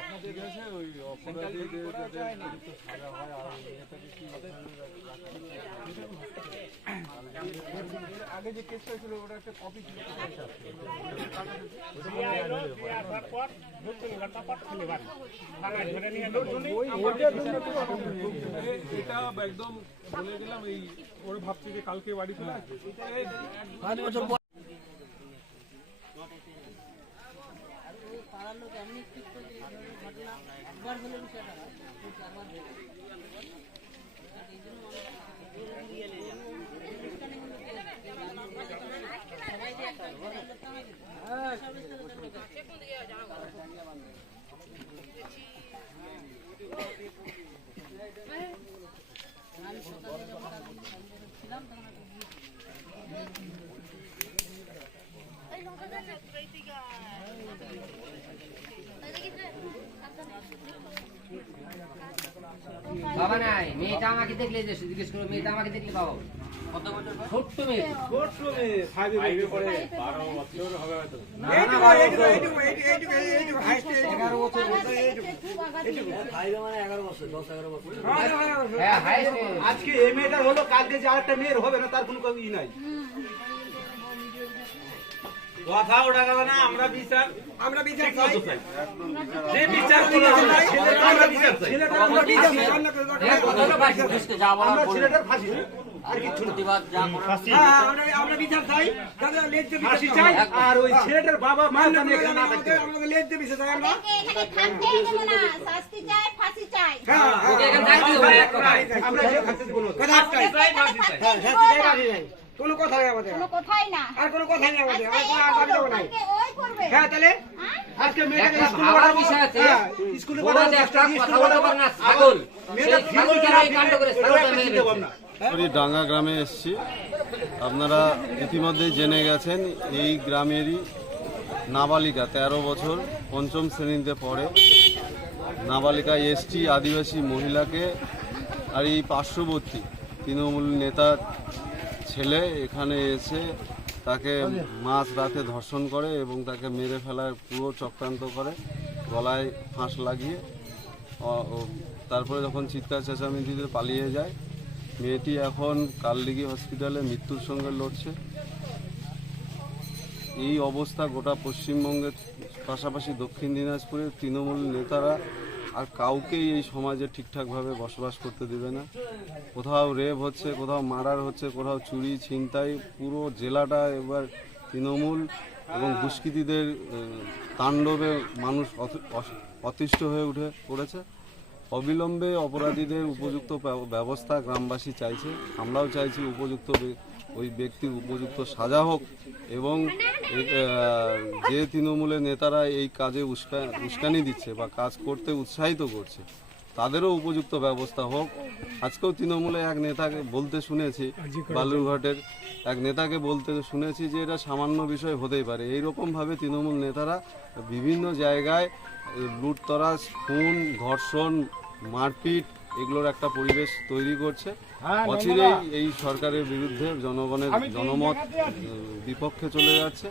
আপনাদের কাছে ওই অপরাধীদের সাজা হয় আর এটাকে কি আগে যে হয়েছিল ওটা একটা কপি ছিল। এটা একদম বলে গেলাম এই ওর ভাবছি যে কালকে বাড়ি চলে আসবে। পাড়ার লোক এমনি ঠিক করে ঘটনা একবার হলে বিষয়টা হয়, আমরা-। আমি সকালে যখন ছিলাম তখন একটা বাবা নাই মেয়েটা আমাকে দেখলে যে জিজ্ঞেস করো মেয়েটা আমাকে দেখলে বাবা কত বছর ছোট্ট মেয়ে এগারো বছর হ্যাঁ হাইস্ট আজকে এই মেয়েটার হলো কালকে যে আরেকটা মেয়ের হবে না তার কোনো ই নাই কথা ওটা গেল না আমরা বিচার আমরা বিচার চাই। যে বিচার করল আমরা বিচার চাই। আমরা বিচার চাই। কত লোক আছে দেশকে আমরা ছেলেটার ফাঁসি আর কিছু প্রতিবাদ যা হ্যাঁ, আমরা আমরা বিচার চাই। ফাঁসি চাই আর ওই ছেলেটার বাবা মা যেন এখানে দেব শাস্তি চাই ফাঁসি চাই। হ্যাঁ, হ্যাঁ, ওকে থাকতে হবে না। কোনো কথা নেই আমাদের কোনো কথাই না আর কোনো কথা নেই আমাদের কোনো আর দেবো নাই কালকে ওই করবে হ্যাঁ তাহলে হ্যাঁ? আজকে মেয়েটাকে স্কুলে পাঠাবো। হ্যাঁ, স্কুলে ওরা পাঠাবো, একটা কথা বলতে। পারে না, ছাগল। মেয়েটা ছাগল এই কাণ্ড করে, ছাগলটা মেরে। ডাঙ্গা গ্রামে এসেছি আপনারা ইতিমধ্যেই জেনে গেছেন এই গ্রামেরই নাবালিকা তেরো বছর পঞ্চম শ্রেণীতে পড়ে নাবালিকা এসটি আদিবাসী মহিলাকে আর এই পার্শ্ববর্তী তৃণমূল নেতার ছেলে এখানে এসে তাকে মাছ রাতে ধর্ষণ করে এবং তাকে মেরে ফেলার পুরো চক্রান্ত করে, গলায় ফাঁস লাগিয়ে তারপরে যখন চিৎকার চেঁচামেচিতে পালিয়ে যায়, মেয়েটি এখন কালদিঘি হসপিটালে মৃত্যুর সঙ্গে লড়ছে। এই অবস্থা গোটা পশ্চিমবঙ্গের পাশাপাশি দক্ষিণ দিনাজপুরের তৃণমূল নেতারা আর কাউকেই এই সমাজে ঠিকঠাকভাবে বসবাস করতে দেবে না। কোথাও রেপ হচ্ছে, কোথাও মারার হচ্ছে, কোথাও চুরি, ছিনতাই, পুরো জেলাটা এবার তৃণমূল এবং দুষ্কৃতীদের তাণ্ডবে মানুষ অতিষ্ঠ হয়ে উঠে পড়েছে। অবিলম্বে অপরাধীদের উপযুক্ত ব্যবস্থা গ্রামবাসী চাইছে। আমরাও চাইছি উপযুক্ত ওই ব্যক্তির উপযুক্ত সাজা হোক এবং যে তৃণমূলের নেতারা এই কাজে উস্কা, উস্কানি দিচ্ছে বা কাজ করতে উৎসাহিত করছে, তাদেরও উপযুক্ত ব্যবস্থা হোক। আজকেও তৃণমূলে এক নেতাকে বলতে শুনেছি, বালুরঘাটের এক নেতাকে বলতে শুনেছি যে এটা সামান্য বিষয় হতেই পারে। এইরকমভাবে তৃণমূল নেতারা বিভিন্ন জায়গায় লুটতরাজ, খুন ধর্ষণ মারপিট এগুলোর একটা পরিবেশ তৈরি করছে। অচিরেই এই সরকারের বিরুদ্ধে জনগণের জনমত বিপক্ষে চলে যাচ্ছে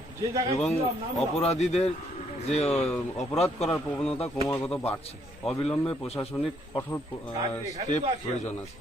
এবং অপরাধীদের যে অপরাধ করার প্রবণতা ক্রমাগত বাড়ছে। অবিলম্বে প্রশাসনিক কঠোর স্টেপ প্রয়োজন আছে।